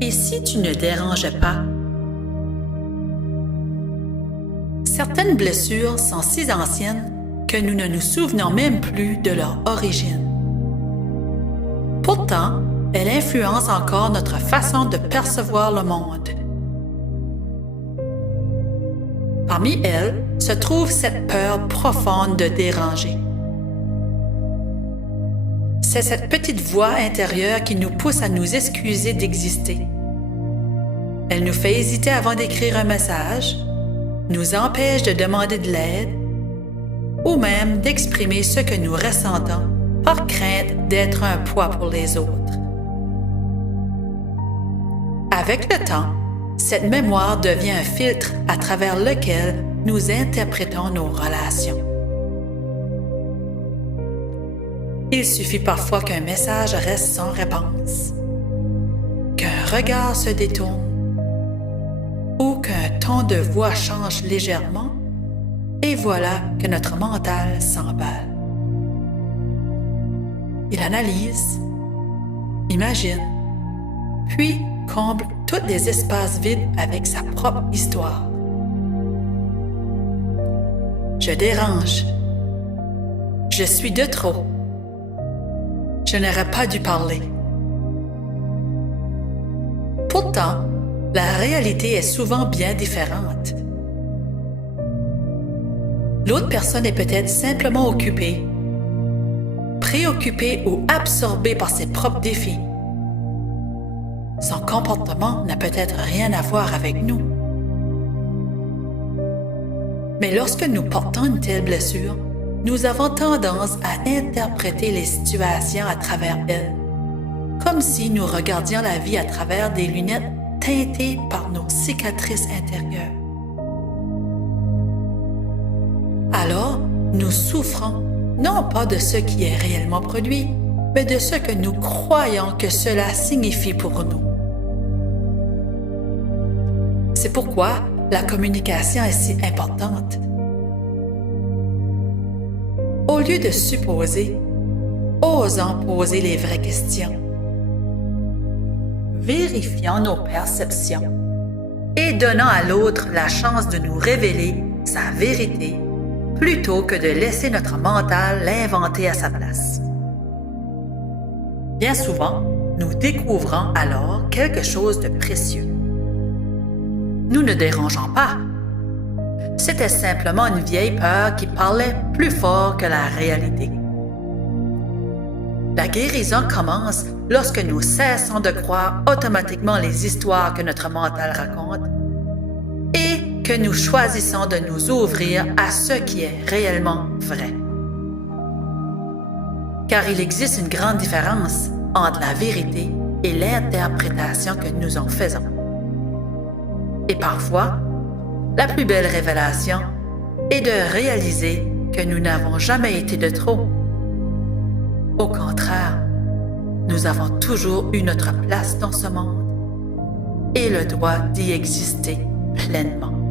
Et si tu ne dérangeais pas? Certaines blessures sont si anciennes que nous ne nous souvenons même plus de leur origine. Pourtant, elles influencent encore notre façon de percevoir le monde. Parmi elles se trouve cette peur profonde de déranger. C'est cette petite voix intérieure qui nous pousse à nous excuser d'exister. Elle nous fait hésiter avant d'écrire un message, nous empêche de demander de l'aide ou même d'exprimer ce que nous ressentons par crainte d'être un poids pour les autres. Avec le temps, cette mémoire devient un filtre à travers lequel nous interprétons nos relations. Il suffit parfois qu'un message reste sans réponse, qu'un regard se détourne ou qu'un ton de voix change légèrement, et voilà que notre mental s'emballe. Il analyse, imagine, puis comble tous les espaces vides avec sa propre histoire. Je dérange. Je suis de trop. Je n'aurais pas dû parler. Pourtant, la réalité est souvent bien différente. L'autre personne est peut-être simplement occupée, préoccupée ou absorbée par ses propres défis. Son comportement n'a peut-être rien à voir avec nous. Mais lorsque nous portons une telle blessure, nous avons tendance à interpréter les situations à travers elles, comme si nous regardions la vie à travers des lunettes teintées par nos cicatrices intérieures. Alors, nous souffrons non pas de ce qui est réellement produit, mais de ce que nous croyons que cela signifie pour nous. C'est pourquoi la communication est si importante. Au lieu de supposer, osons poser les vraies questions. Vérifions nos perceptions et donnons à l'autre la chance de nous révéler sa vérité plutôt que de laisser notre mental l'inventer à sa place. Bien souvent, nous découvrons alors quelque chose de précieux. Nous ne dérangeons pas. C'était simplement une vieille peur qui parlait plus fort que la réalité. La guérison commence lorsque nous cessons de croire automatiquement les histoires que notre mental raconte et que nous choisissons de nous ouvrir à ce qui est réellement vrai. Car il existe une grande différence entre la vérité et l'interprétation que nous en faisons. Et parfois, la plus belle révélation est de réaliser que nous n'avons jamais été de trop. Au contraire, nous avons toujours eu notre place dans ce monde et le droit d'y exister pleinement.